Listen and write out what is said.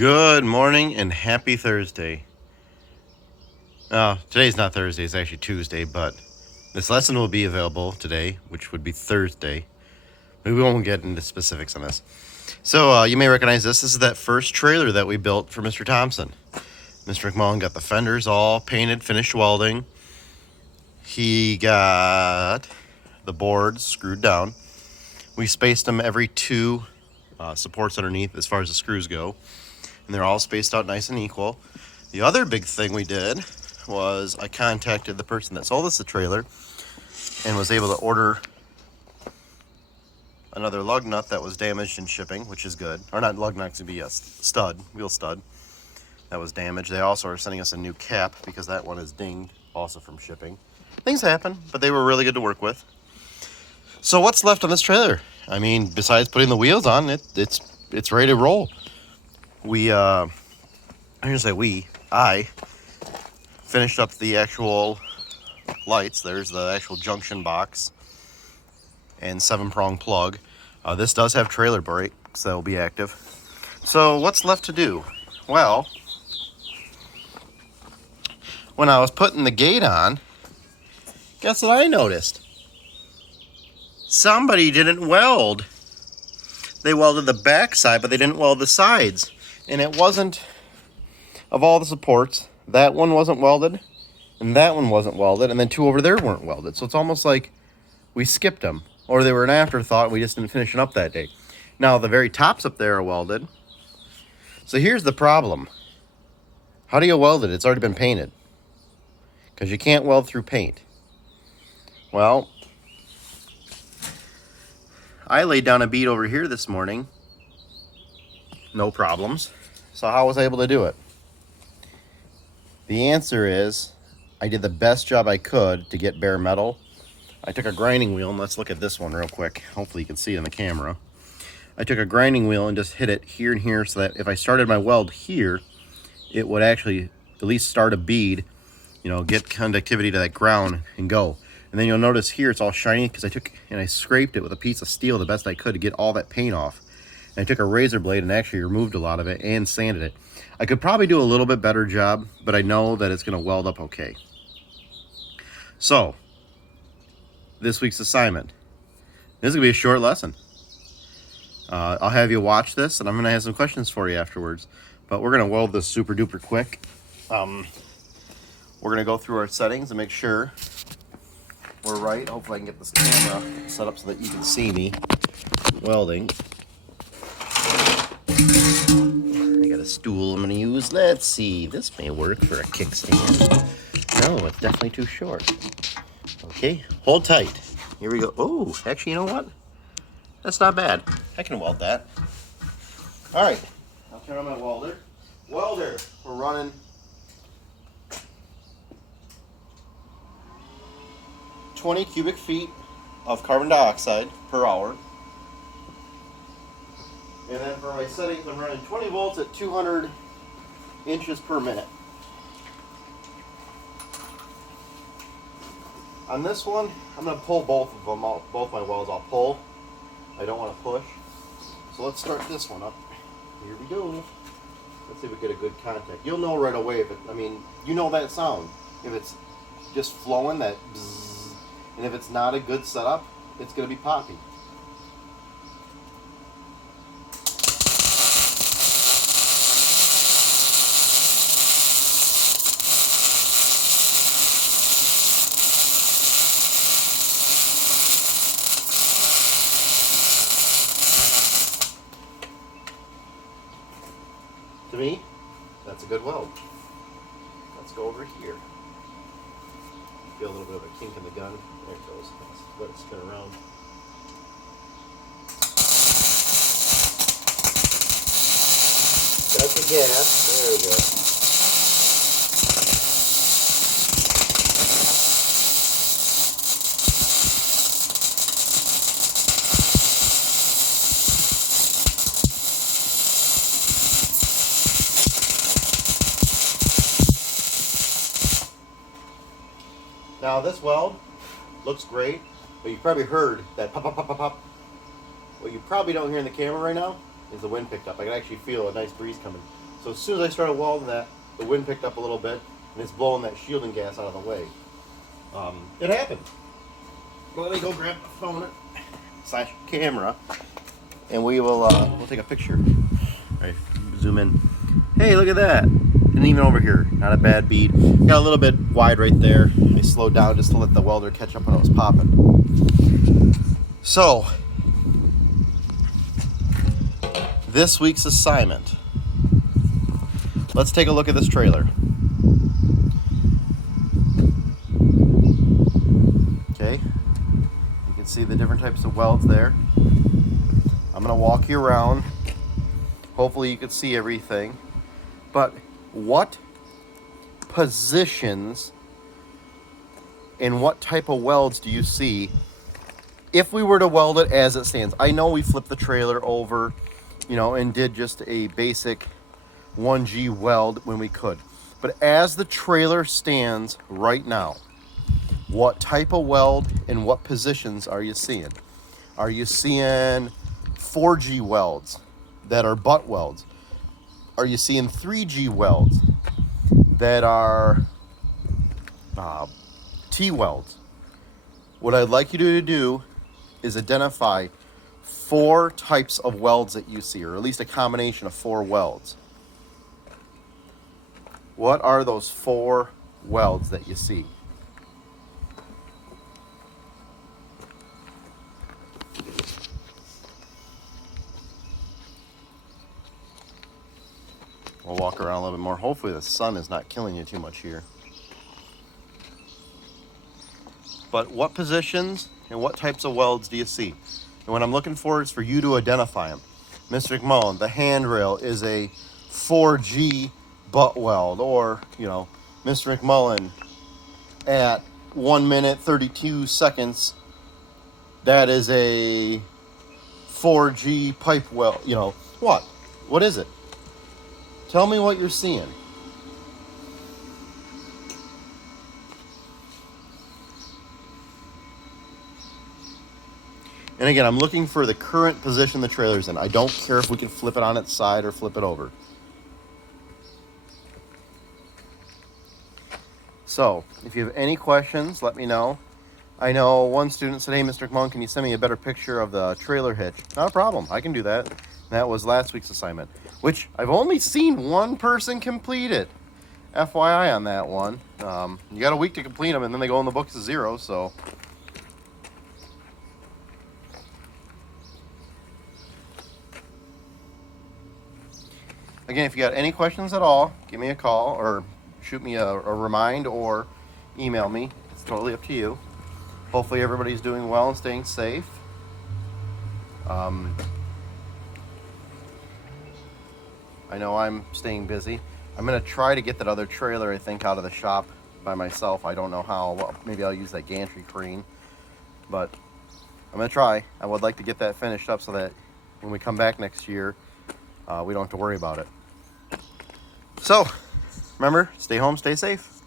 Good morning and happy Thursday. Today's not Thursday, it's actually Tuesday, but this lesson will be available today, which would be Thursday. We won't get into specifics on this. So you may recognize this. This is that first trailer that we built for Mr. Thompson. Mr. McMullen got the fenders all painted, finished welding. He got the boards screwed down. We spaced them every two supports underneath as far as the screws go. And they're all spaced out nice and equal. The other big thing we did was I contacted the person that sold us the trailer and was able to order another lug nut that was damaged in shipping, which is good. Or not lug nut, it's gonna be a stud, wheel stud that was damaged. They also are sending us a new cap because that one is dinged, also from shipping. Things happen, but they were really good to work with. So what's left on this trailer? I mean, besides putting the wheels on, it's ready to roll. I finished up the actual lights. There's the actual junction box and 7-prong plug. This does have trailer brakes that will be active. So what's left to do? Well, when I was putting the gate on, guess what I noticed? Somebody didn't weld. They welded the back side, but they didn't weld the sides. And it wasn't, of all the supports, that one wasn't welded, and that one wasn't welded, and then two over there weren't welded. So it's almost like we skipped them, or they were an afterthought, and we just didn't finish them up that day. Now, the very tops up there are welded. So here's the problem. How do you weld it? It's already been painted. Because you can't weld through paint. Well, I laid down a bead over here this morning. No problems. So how was I able to do it? The answer is I did the best job I could to get bare metal. I took a grinding wheel, and let's look at this one real quick. Hopefully you can see it in the camera. I took a grinding wheel and just hit it here and here so that if I started my weld here, it would actually at least start a bead, get conductivity to that ground and go. And then you'll notice here it's all shiny because I took and I scraped it with a piece of steel the best I could to get all that paint off. And I took a razor blade and actually removed a lot of it and sanded it. I could probably do a little bit better job, but I know that it's going to weld up okay. So, this week's assignment. This is going to be a short lesson. I'll have you watch this, and I'm going to have some questions for you afterwards. But we're going to weld this super duper quick. We're going to go through our settings and make sure we're right. Hopefully I can get this camera set up so that you can see me welding. I got a stool I'm going to use. Let's see. This may work for a kickstand. No, it's definitely too short. Okay, hold tight. Here we go. Oh, actually, you know what? That's not bad. I can weld that. All right, I'll turn on my welder. Welder, we're running 20 cubic feet of carbon dioxide per hour. And then for my settings, I'm running 20 volts at 200 inches per minute. On this one, I'm going to pull both of them out, both my welds. I'll pull. I don't want to push. So let's start this one up. Here we go. Let's see if we get a good contact. You'll know right away if it, you know that sound. If it's just flowing, that bzzz, and if it's not a good setup, it's going to be poppy. To me, that's a good weld. Let's go over here. Feel a little bit of a kink in the gun. There it goes. Let it spin around. Got the gas. There we go. Now this weld looks great, but you probably heard that pop, pop, pop, pop, pop. What you probably don't hear in the camera right now is the wind picked up. I can actually feel a nice breeze coming. So as soon as I started welding that, the wind picked up a little bit, and it's blowing that shielding gas out of the way. It happened. Well, let me go grab the phone / camera, and we'll take a picture. All right, zoom in. Hey, look at that. And even over here, not a bad bead. Got a little bit wide right there. I slowed down just to let the welder catch up when it was popping. So, this week's assignment. Let's take a look at this trailer. Okay, you can see the different types of welds there. I'm gonna walk you around. Hopefully you can see everything. But what positions and what type of welds do you see if we were to weld it as it stands? I know we flipped the trailer over, and did just a basic 1G weld when we could. But as the trailer stands right now, what type of weld and what positions are you seeing? Are you seeing 4G welds that are butt welds? Are you seeing 3G welds that are T welds? What I'd like you to do is identify 4 types of welds that you see, or at least a combination of 4 welds. What are those 4 welds that you see? We'll walk around a little bit more. Hopefully the sun is not killing you too much here. But what positions and what types of welds do you see? And what I'm looking for is for you to identify them. Mr. McMullen, the handrail is a 4G butt weld, or, Mr. McMullen at 1 minute 32 seconds, that is a 4G pipe weld. What? What is it? Tell me what you're seeing. And again, I'm looking for the current position the trailer's in. I don't care if we can flip it on its side or flip it over. So, if you have any questions, let me know. I know one student said, hey, Mr. McMullen, can you send me a better picture of the trailer hitch? Not a problem. I can do that. That was last week's assignment, which I've only seen one person complete it. FYI on that one. You got a week to complete them, and then they go in the books as 0, so. Again, if you got any questions at all, give me a call or shoot me a remind or email me. It's totally up to you. Hopefully everybody's doing well and staying safe. I know I'm staying busy. I'm going to try to get that other trailer, I think, out of the shop by myself. I don't know how. Well, maybe I'll use that gantry crane. But I'm going to try. I would like to get that finished up so that when we come back next year, we don't have to worry about it. So, remember, stay home, stay safe.